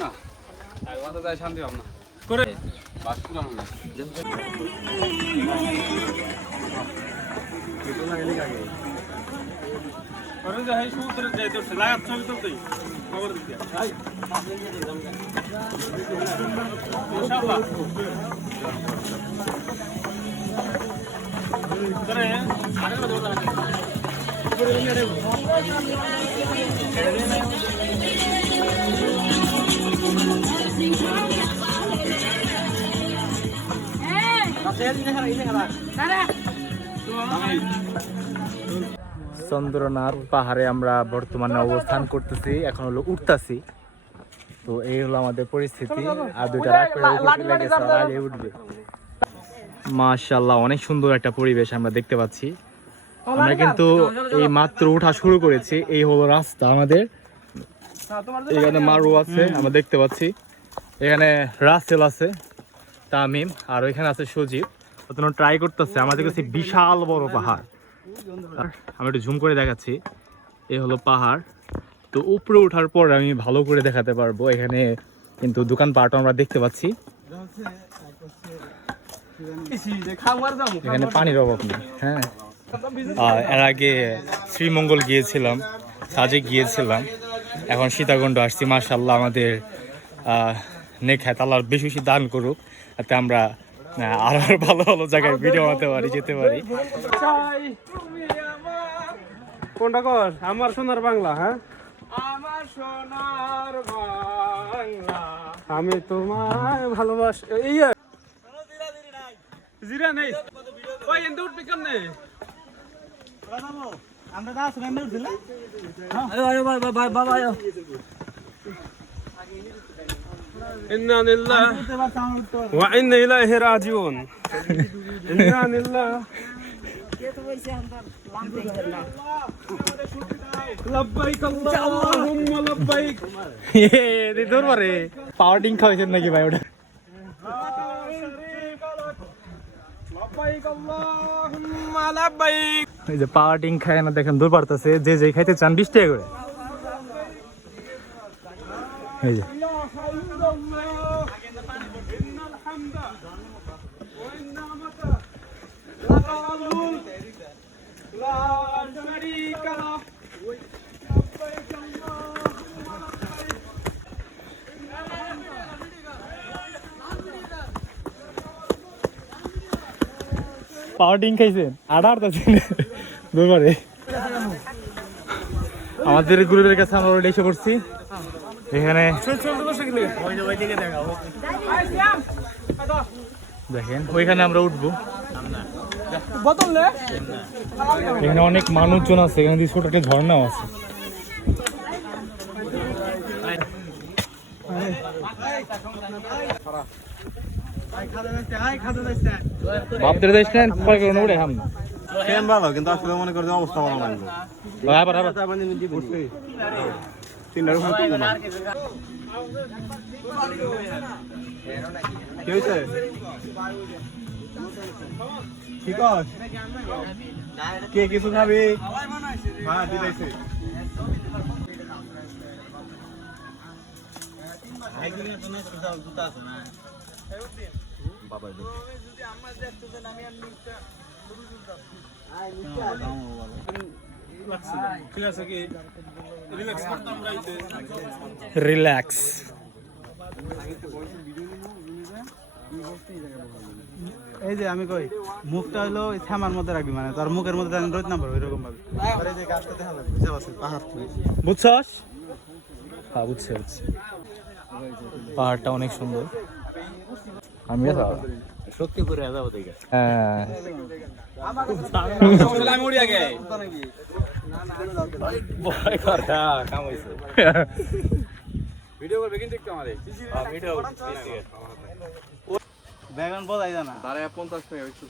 না কথা যায় শান্তি ভাবনা করে বাস পুরানো না করে যাই সমুদ্রে যাই তো লাগাত ছবি তুলতে খবর দিতে ভাই ইনশাআল্লাহ করে আরে না দোতা করে মেরে চন্দ্রনাথ পাহাড়ে আমরা বর্তমানে অবস্থান করতেছি, এখন হলো উঠতেছি। তো এই হলো আমাদের পরিস্থিতি। আর দুইটা উঠবে। মাশাআল্লাহ, অনেক সুন্দর একটা পরিবেশ আমরা দেখতে পাচ্ছি। আমরা কিন্তু এই মাত্র উঠা শুরু করেছি। এই হলো রাস্তা আমাদের। এখানে মারু আছে আমরা দেখতে পাচ্ছি, এখানে রাসেল আছে, তামিম, আর ওইখানে আছে সজীব। ওখানে ট্রাই করতেছে। আমাদের কাছে বিশাল বড় পাহাড়, আমি একটু জুম করে দেখাচ্ছি। এই হলো পাহাড়। তো উপরে ওঠার পর আমি ভালো করে দেখাতে পারবো। এখানে কিন্তু দোকানপাট আমরা দেখতে পাচ্ছি। এখানে পানির অভাব নেই। হ্যাঁ, এর আগে শ্রীমঙ্গল গিয়েছিলাম, সাজেক গিয়েছিলাম, এখন সীতাকুণ্ড আসছি। মাশাআল্লাহ, আমাদের নেখায় আল্লাহ বেশি বেশি দান করুক, যাতে আমরা আরো ভালো ভালো জায়গায় ভিডিও বানাতে পারি, যেতে পারি। কোনটা কর? আমার সোনার বাংলা। হ্যাঁ, আমার সোনার বাংলা, আমি তোমায় ভালোবাসি। ইয়া জিরা নেই ওই এন্ড উঠবি কেমনে? আমরা দা সুনামে উঠছিলাম। আয় আয় বাবা বাবা আয়। ইন্না লিল্লাহি ওয়া ইন্না ইলাইহি রাজিউন। ইন্না লিল্লাহি লব্বাইক আল্লাহুম্মা লব্বাইক। এ দূর মারে পাওয়ার ডিং খাইছেন নাকি ভাই? ওটা এই যে পাওয়ার ডিং খায় না, দেখেন দূর পারতেছে। যে যে খাইতে চান 20 টাকা করে। এই যে পাওয়ার ডিং খাইছেন? আড়ার দুবারে আমাদের গুরুদের কাছে আমরা অলরেডি এসে পড়ছি। এখানে দেখেন, ওইখানে আমরা উঠবো। এখানে অনেক মানুষজন আছে, এখানে ছোট একটা ঝর্ণাও আছে। বাপদের দেশ না পরে কোনো উড়ে হাম না। ট্রেন ভালো, কিন্তু আসলে মনে করে অবস্থা ভালো লাগবে। আবার আবার তিনটার উপর তো না। কি হইছে? ঠিক আছে, কে কিছু খাবি? হ্যাঁ দিলাইছে। বাবা রিল্যাক্স। এই যে আমি কই, মুখটা হলো থামার মধ্যে রাখবি, মানে তোর মুখের মধ্যে রোদ না পড়বে এরকম ভাবে। আর এই যে গাছটা দেখা যাবে, বুঝতে পারছিস? পাহাড় বুঝছস? হ্যাঁ বুঝছি বুঝছি। পাহাড়টা অনেক সুন্দর। আমি সত্যি করে যাবো দেখে। হ্যাঁ আমি উড়ি আগে ভিডিও করবে কিন্তু একটু আমারে ভিডিও ব্যাকগ্রাউন্ড বোঝাই জানা। দাঁড়ায় 50 টাকা হইছে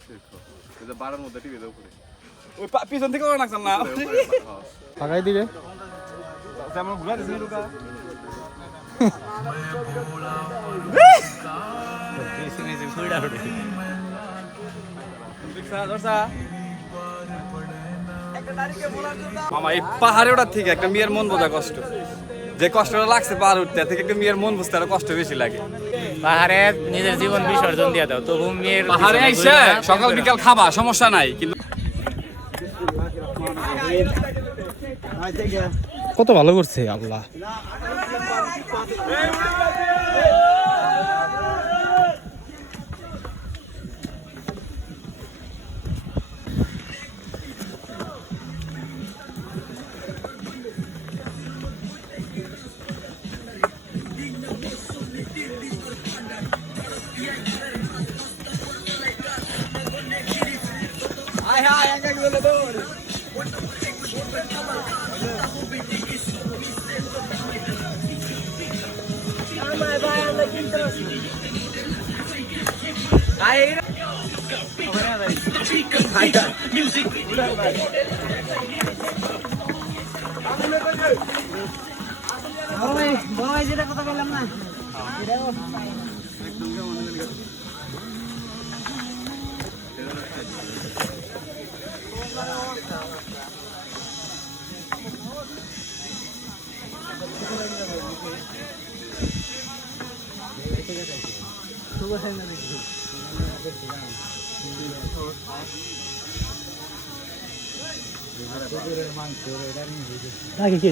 এই যে 12 এর মধ্যে টিভি দাও উপরে। ওই পিছন থেকে ওরা নাকছাম না লাগাই দিবে। আমরা ঘুরা দিছি লুকা মামা এই পাহাড়ে ওটা ঠিক একটা মেয়ের মন বোঝা কষ্ট। যে কষ্টটা লাগছে পাহাড় উঠতে থেকে একটু মেয়ের মন বুঝতে আরো কষ্ট বেশি লাগে। পাহাড়ে নিজের জীবন বিসর্জন দিয়ে দাও, তবু মেয়ের পাহাড়ে এসে সকাল বিকাল খাবা সমস্যা নাই, কিন্তু কত ভালো করছে আল্লাহ।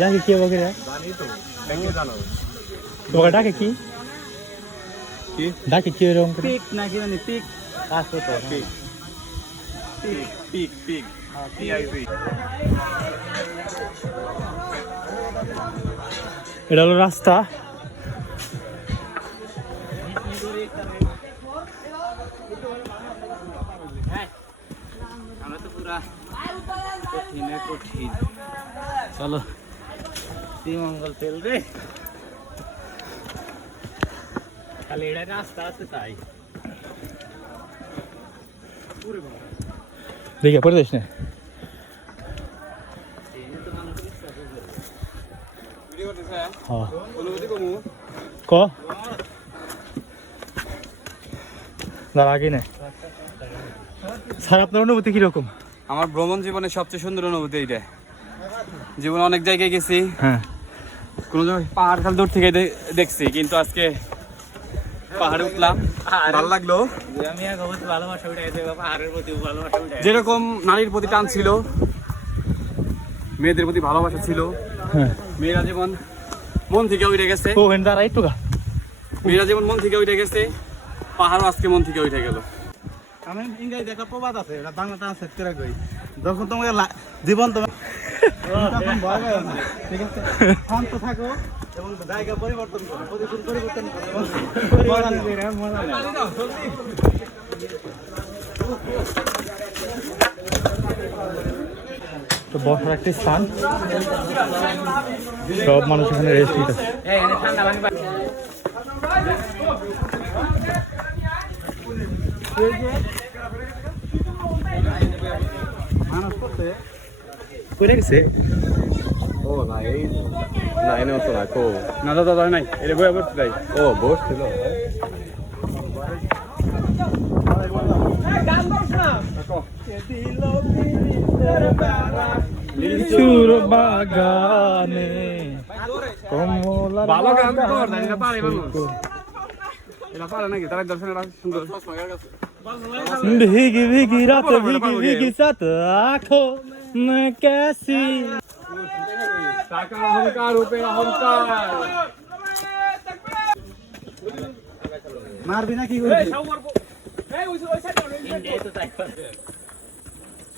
ডাকে কি বকে রে? তোকে ডাকে কি ডাকে কি এরকম করে? পিক নাকি জানি পিক আসো তো পিক পিক পিক পিআইপি এটা হলো রাস্তা। আমরা তো পুরা কঠিন। চলো শ্রীমঙ্গল তেল রে, খালি এটা রাস্তা আছে তাই। দেখে পড়ে যাস না। হ্যাঁ ক দাঁড়া আগে না স্যার, আপনার অনুভূতি কিরকম? আমার ভ্রমণ জীবনের সবচেয়ে সুন্দর অনুভূতি এইটা। জীবনে অনেক জায়গায় গেছি, হ্যাঁ কোনো জায়গায় পাহাড় খাল দূর থেকে দেখছি, কিন্তু আজকে পাহাড়ে উঠলাম, ভালো লাগলো। আমি ভালোবাসা উঠে পাহাড়ের প্রতি ভালোবাসা উঠে যেরকম নারীর প্রতি টান ছিল, মেয়েদের প্রতি ভালোবাসা ছিল, হ্যাঁ মেয়েরা যেমন মন থেকে উঠে গেছে, ও হেন দাঁড়া একটু গা। মেয়েরা যেমন মন থেকে উঠে গেছে, পাহাড়ও আজকে মন থেকে উঠে গেল। আমি ইংরেজি একটা প্রবাদ আছে, এটা বাংলা ট্রান্সলেট করে কই, যখন তোমাকে জীবন তোমার তখন ভয় পাও না, ঠিক আছে? শান্ত থাকো এবং জায়গা পরিবর্তন করো, পরিবেশ পরিবর্তন করো। তো বসার একটা স্থান, সব মানুষ এখানে রেস্ট নিতেছে। মানুষ করতে করে গেছে না দাদা নাই, এটা বয়ে পড়তে তাই। লিচুর বাগানে কমলা ভালো গান কর, জানি না পারে মানুষ। এটা পারে নাকি? তার দর্শনে সুন্দর। भीगी भीगी रात भीगी भीगी साथ आंखों में कैसी টাকা অহংকার রূপে অহংকার। মারবি না কি করবি?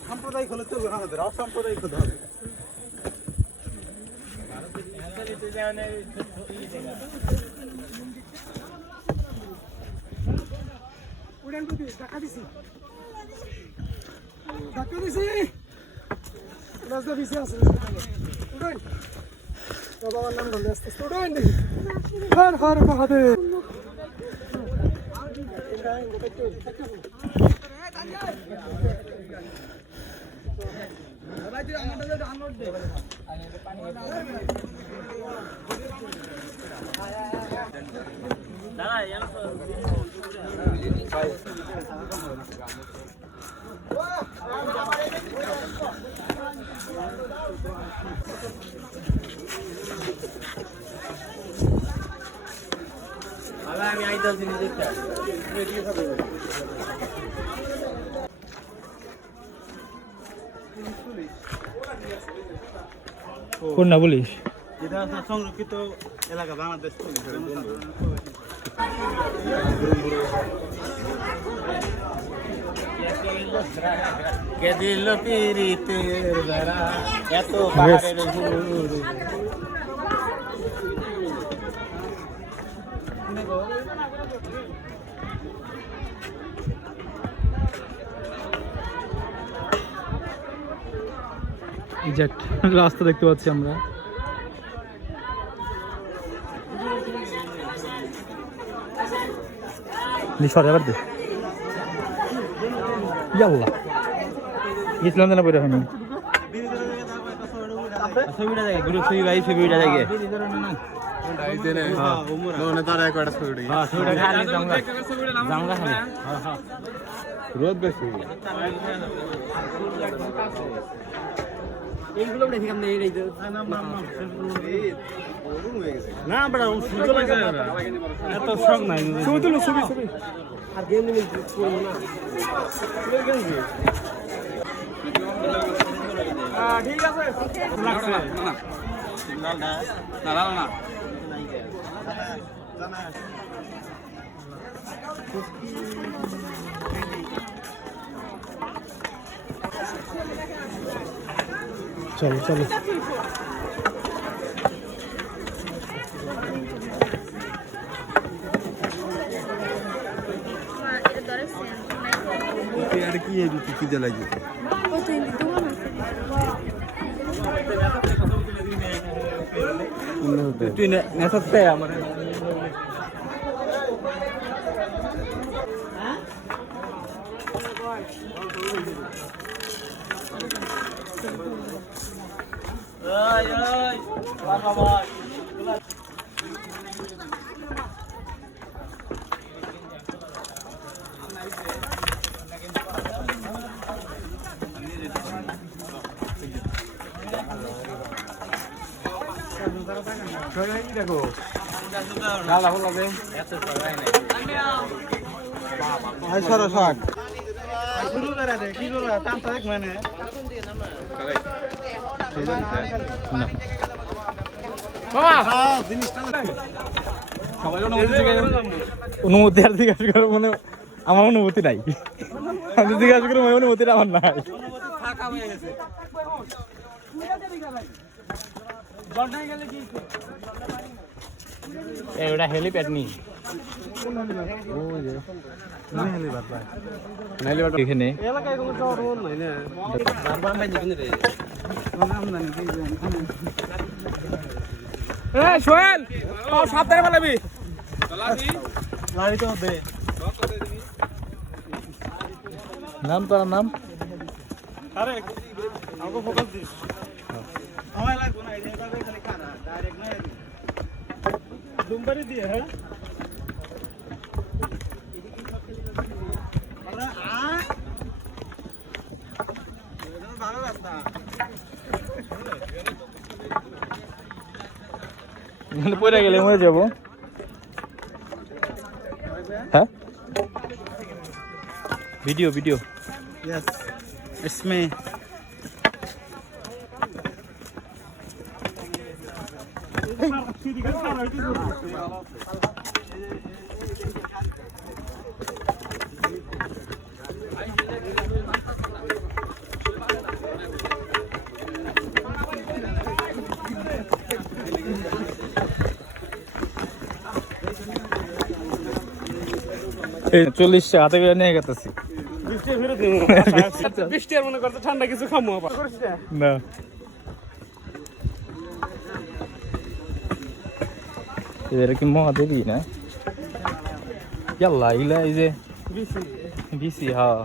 সাম্প্রদায়িক হলে চলবে না, আমাদের অসাম্প্রদায়িক হতে হবে। আমি আইতাল জিনিস দেখতে কোন না বলিস এটা হচ্ছে সংরক্ষিত এলাকা বাংলাদেশ পুলিশের বন্ধু। কে দিল পিরিতের বেড়া এত পাহাড়ের উপর এক্সাক্ট রাস্তা দেখতে পাচ্ছি আমরা। নিঃশ্বাস এবার দে ইয়াল্লাহ ইসলাম জানা পড়ে হয়নি ছবিটা দেখে গ্রুপ ছবি ভাই ছবিটা দেখে ছবিটা খালি জামগা খালি রোদ বেশি এইগুলো দেখি আমরা এই না বড় সুন্দর লাগে এত শখ নাই ছবি তুলো ছবি আর গেম নিয়ে করবো না ঠিক আছে লাগছে না চলো চলো তুই নেসাতে আমার দেখো গালা বলাবে এত সবাই নাই আই সরো শাক শুরু করে দে কি করব কাম তো এক মানে অনুমতি আর জিজ্ঞাসা করো মনে আমার অনুমতি নাই আমি জিজ্ঞাসা করো অনুমতিটা আমার নাই এটা হেলিপ্যাড নি এখানে এলাকায় কোনো যাওয়ার মন নাই না বারবার ভাই দিবেন রে আমদানি সোহেল সাবধানে পালাবি লাড়ি তো দে নাম তোর নাম আরে আমাকে ফোকাস দিস আমায় লাগবে না এটা যাবে খালি খানা ডাইরেক্ট না দুমবারি দিয়ে হ্যাঁ আরে এটা ভালো রাস্তা এখানে পড়ে গেলে মরে যাবো হ্যাঁ video video Yes, it's me. এই 40 টাকা হাতে করে নিয়ে গেতেছি বৃষ্টি আর মনে করতে ঠান্ডা কিছু খামো আবার না এদের কি মহাদেবী না ইয়াল্লা এগুলা এই যে বিসি হ্যাঁ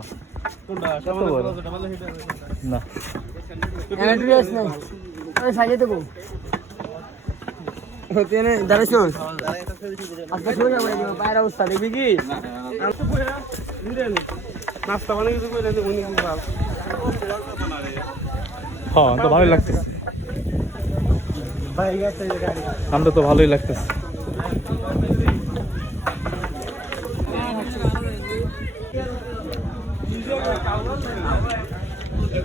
না অ্যাড্রেস নাই ওই সাইজে দেবো তেনে দাঁড়াইছ আজকে শুনে যাবো বাইরে অবস্থা দেখবি কি নাস্তা বানিয়ে কিছু করে উনি কি ভাব হ্যাঁ তো ভালোই লাগতেছে আমরা তো ভালোই লাগতেছে আমার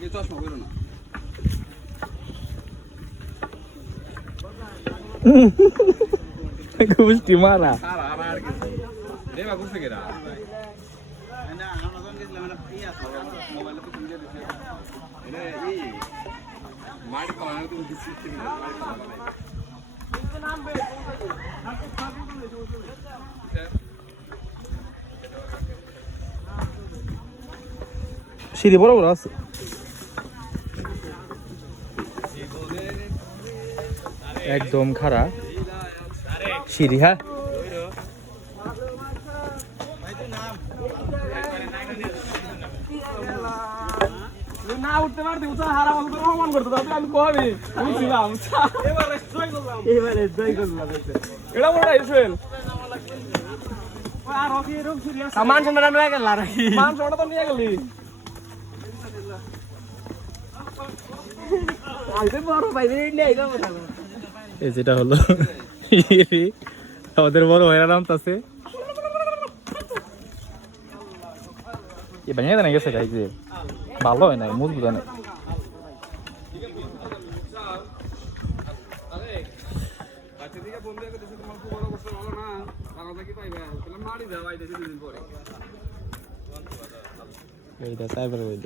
কি চশমা করো না গুষ্টি মারা সারা আবার গেছে দেবা করছে কেরা না আমরা যখন গেছিলাম এটা ফ্রি আছে মোবাইলে তো ভিডিও দিছে এটা এই মাটি কলানো তুমি সিস্টেম না সিঁড়ি বড় বড় আছে একদম খাড়া সিঁড়ি হ্যাঁ না উঠতে পারতে উঠা হারা বলতে অপমান করতে তাহলে আমি কবে বুঝছিলাম এবারে জয় করলাম এটা বড় ইসুয়েল আর ওকে এরকম সিরিয়াস সামান সন্ধ্যা নিয়ে গেল আর মান সন্ধ্যা তো নিয়ে গেলি আইতে বড় ভাই নিয়ে আইলো এই যেটা হলো সিঁড়ি আমাদের বড় ভাইরা নামতাছে ভেঙে দেয় না গেছে গাই যে ভালো হয় না মজবুত হয় না বাচ্চা দিকে বন্ধু করে দিছে তোমার খুব বড় কষ্ট হলো না বাংলা কি পাইবা তাহলে মারি দাও আইতে দুদিন পরে এইটা সাইবার হইল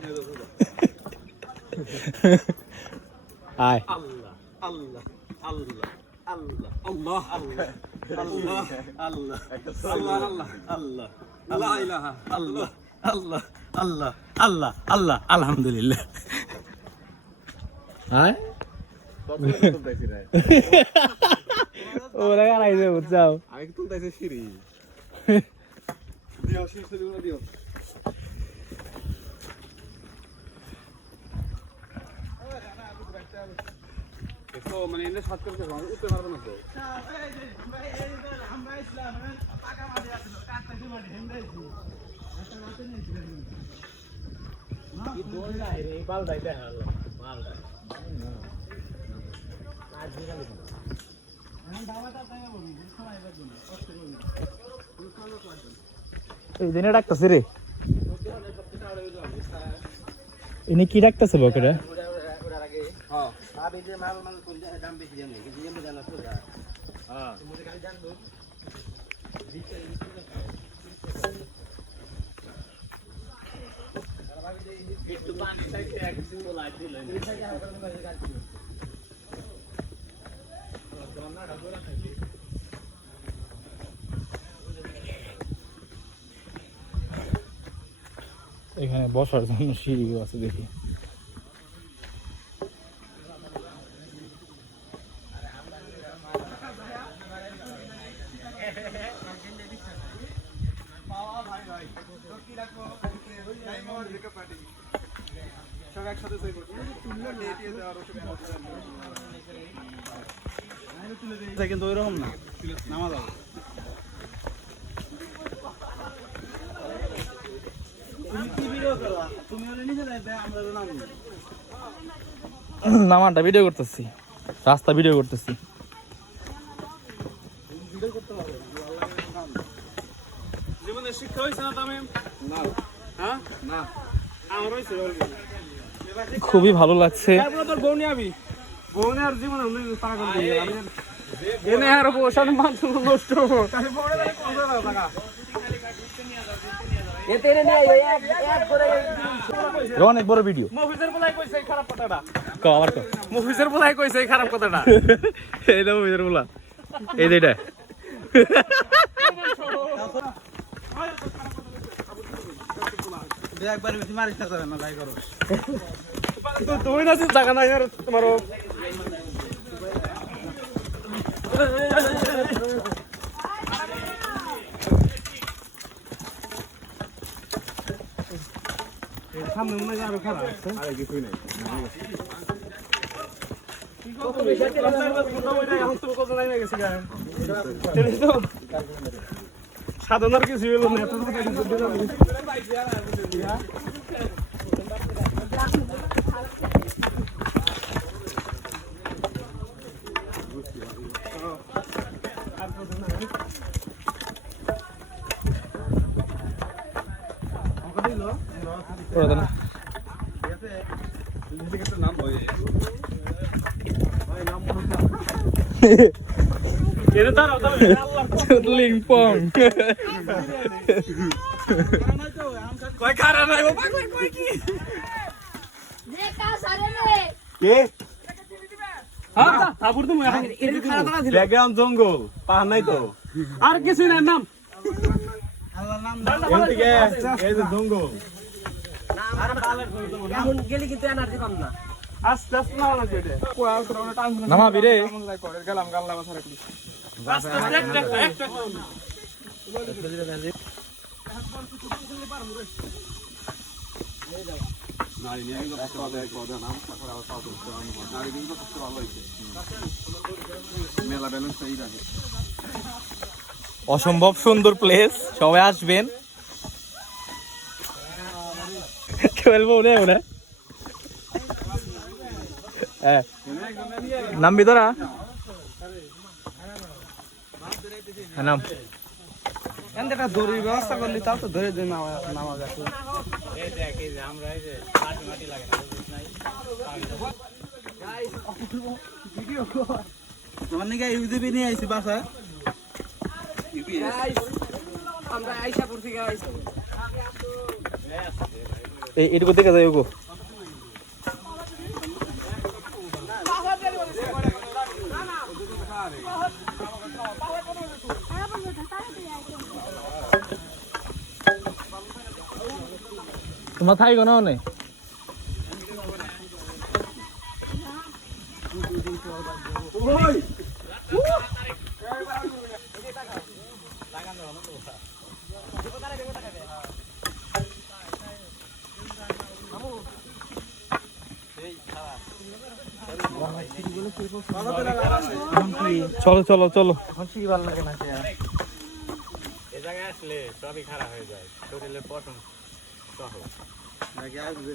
আয় আল্লাহ আল্লাহ আল্লাহ আল্লাহ আল্লাহ আল্লাহ আল্লাহ আল্লাহ আল্লাহ লা ইলাহা আল্লাহ আল্লাহ আল্লাহ আল্লাহ আল্লাহ আলহামদুলিল্লাহ আয় ওরা গাইছে বুঝছাও আমি কি তুলতাইছে সিঁড়ি দিও সিঁড়ি দিও তো মানে এনে শর্ট করতে উঠতে পারবো না তো এই দিনে ডাকতেছে রে ইনি কি ডাকতেছে বকরে হ্যাঁ এখানে বসার জন্য সিঁড়ি আছে দেখি কিন্তু ওইরকম না নামা যাবে তুমি কি ভিডিও করো তুমি ওরে নিচে যাইবে আমরা নামবো নামানটা ভিডিও করতেছি রাস্তা ভিডিও করতেছি জীবনে শিক্ষা হইছে না তামিম না হ্যাঁ না আমার হইছে খুবই ভালো লাগছে তারপর তোর বউ নিয়ে আবি বউ নিয়ে আর জীবনে পাগল দিয়ে গেলাম এনে আর বসার মানুষ নষ্ট হবো তাহলে বউরে তাহলে কোন টাকা এতে রে নাই এক করে এটা অনেক বড় ভিডিও মফিজের বলাই কইছে এই খারাপ কথাটা কও আবার কও মফিজের বলাই কইছে এই খারাপ কথাটা এই দাও ভিতর বলা এই যে এটা একবার বেশি মারিস না যাবে না যাই করো তুমি না জায়গা নাই আর তোমারও সামনে মনে হয় আরো খারাপ আছে আর কিছুই নাই কত বেশি এখন তুমি কত নাই গেছি গান সাধনার কিছু হলো না এত ওরা দেন এটা দাঁড়াও লিংপং কয় খারা নাই বাবা কয় কি কে হ্যাঁ তারপর তুমি ব্যাকগ্রাউন্ড জঙ্গল পাহাড় নাই তো আর কিছু না নাম আল্লাহর নাম এখান থেকে এই যে জঙ্গল এখন গেলে কিন্তু এনার্জি পাম না। আস্তে আস্তে না না যেতে কোয়া করে ওটা টান নামাবি রে করে গেলাম গাল্লা মাথারে করি আস্তে আস্তে একটা অসম্ভব সুন্দর প্লেস, সবাই আসবেন। খেলবো রে ওরা, নামবি তোরা? নাম একটা দড়ির ব্যবস্থা করলি তাও তো ধরে দিন নামা যাচ্ছে। তোমার নাকি ইউটিউবে নিয়ে আইছি বাসা আমরা আইসা করছি গাইস। এইটুকু দেখে যাই ওগো। তোমার থাই কোনো নেই চলো চলো চলো। এই জায়গায় আসলে সবই খারাপ হয়ে যায়, শরীরের পশম সহ নাকি আসবে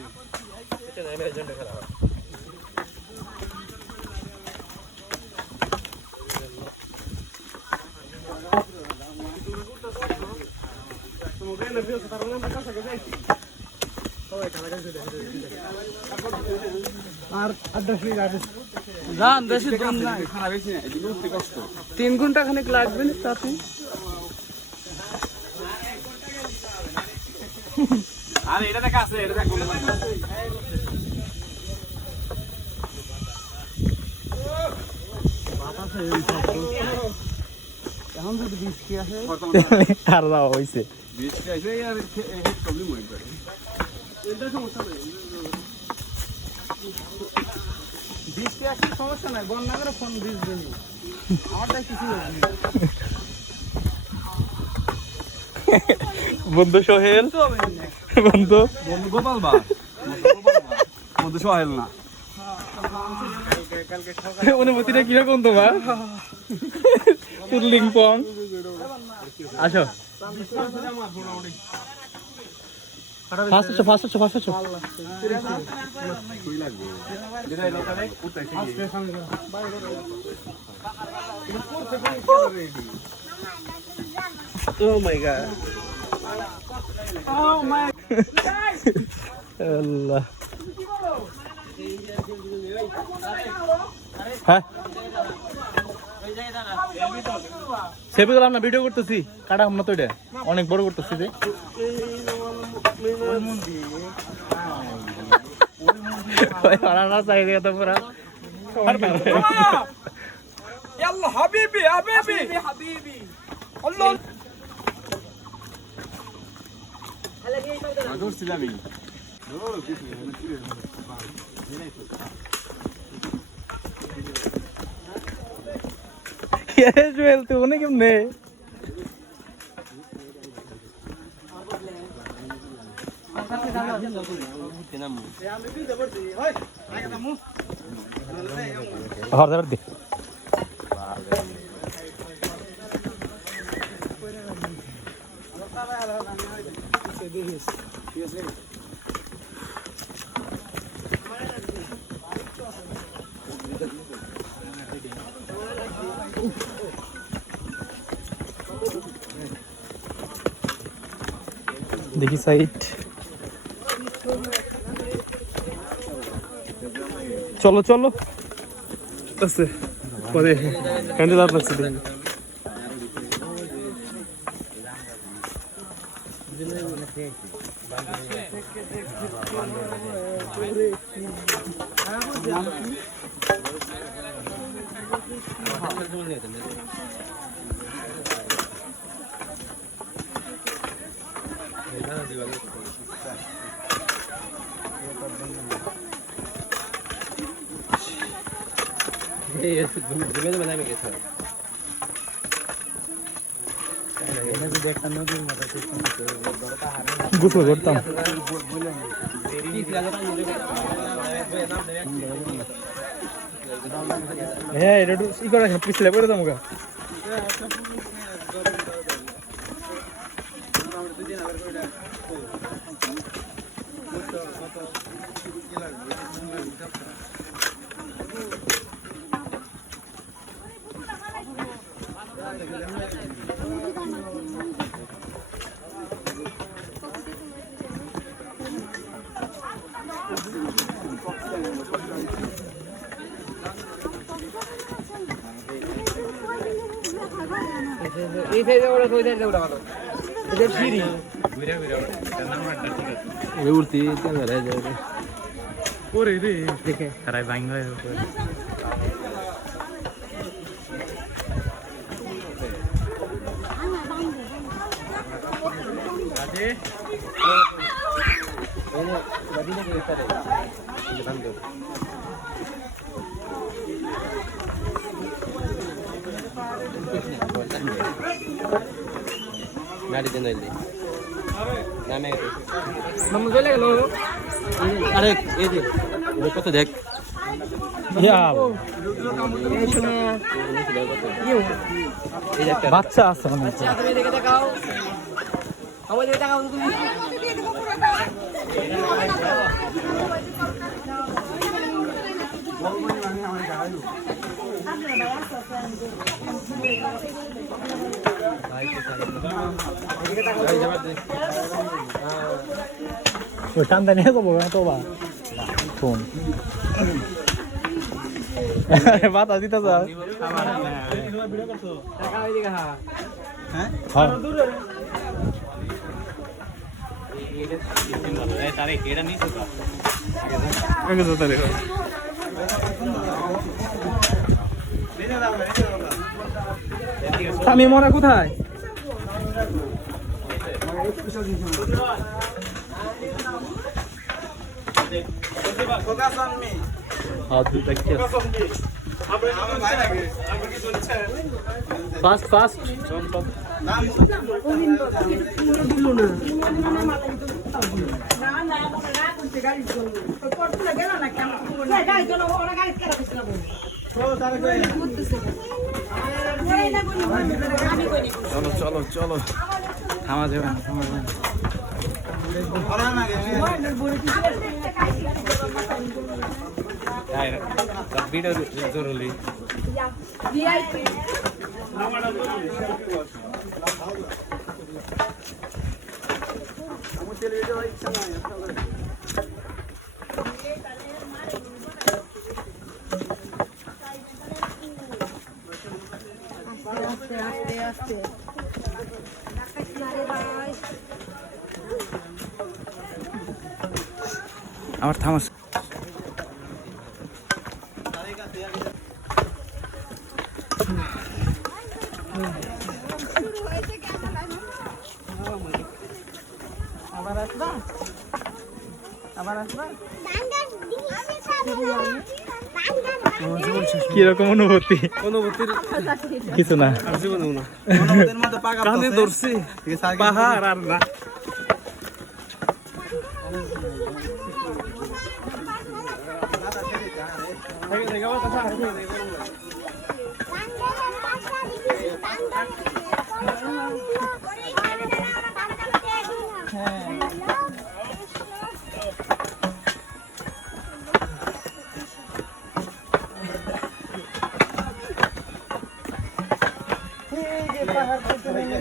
এটা নামের জন্য খারাপ হয়। জান বেশি দম নাই, 3 ঘন্টা খানিক লাগবে না তাতে। আরে এটা দেখা আছে, এটা দেখো এখন যদি বৃষ্টি আসে আর যাওয়া হয়েছে। বৃষ্টি আসে আর এই প্রবলেম হয়ে যায়। এটা সমস্যা নেই, বৃষ্টি আসলে সমস্যা নাই, বন্যা করে ফোন ভিজবে নি, আমারটা কিছু হয়নি। বন্ধু সোহেল, বন্ধু বন্ধু গোপাল বা বন্ধু সোহেল না। অনুভূতিটা কিরকম তোমার? লিংপং আসো, ফার্স্ট আছো। Oh my god. Oh my আল্লাহ, হ্যাঁ সেভি গেলাম না, ভিডিও করতেছি, কাটা আমরা তো এটা অনেক বড় করতেছি যে। يلا حبيبي حبيبي الله ادور سلامي তুই অনেক কেমনে দে দেখি সাইড চলো চলো আছে পরে ক্যান্ডেল আপ লাগছে দেখুন গোসল করতাম হ্যাঁ এটা একটু ই করে পিছলে পড়ে দাম ওকে এই সাইডে ওরা ওই সাইডে ওরা ভালো এটা ফ্রি উড়তি ক্যামেরা যাবে ওরে রে দেখে তারাই বাংলা আরে এই যে কত দেখ বাচ্চা আছে অনেক দেখাও আমার দিকে দেখাও তুমি ওই টানটা নিয়ে যাবো না তো বা ফোন বাতা দিতে স্যার দেখাও এই দিকে হ্যাঁ হ্যাঁ আমি মরা কোথায় ফোকাস অন মি আমার ভাই লাগে আমরা কি চলছেন ফাস্ট ফাস্ট নাম চলো চলো চলো থামা যাবে না থামা যাবে না পড়া না গে ভিডিও জরুরি আস্তে আস্তে আস্তে আমার থামাস আবার আসবা আবার আসবা কিরকম অনুভূতি অনুভূতির কিছু না আর জীবনে না অনুমতির মধ্যে পাকা কানে ধরছি পাহাড় আর না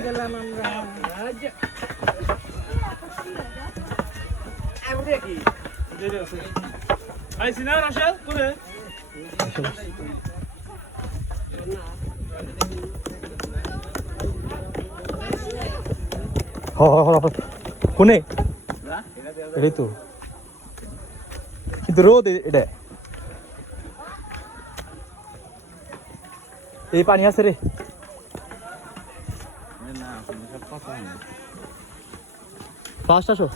গেলাম আমরা আইছি না রাশেদ করে কোনে এটাই তো কিন্তু রোদ এটা এই পানি আছে রে ফাস্ট আসো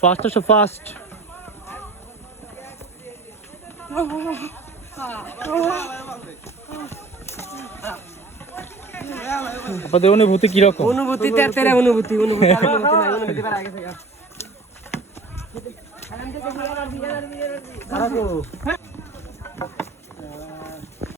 ফাস্ট আসো ফাস্ট আপনাদের অনুভূতি কিরকম? অনুভূতি তেরা অনুভূতি অনুভূতি আর অনুভূতি নাই অনুভূতি পার আগে থেকে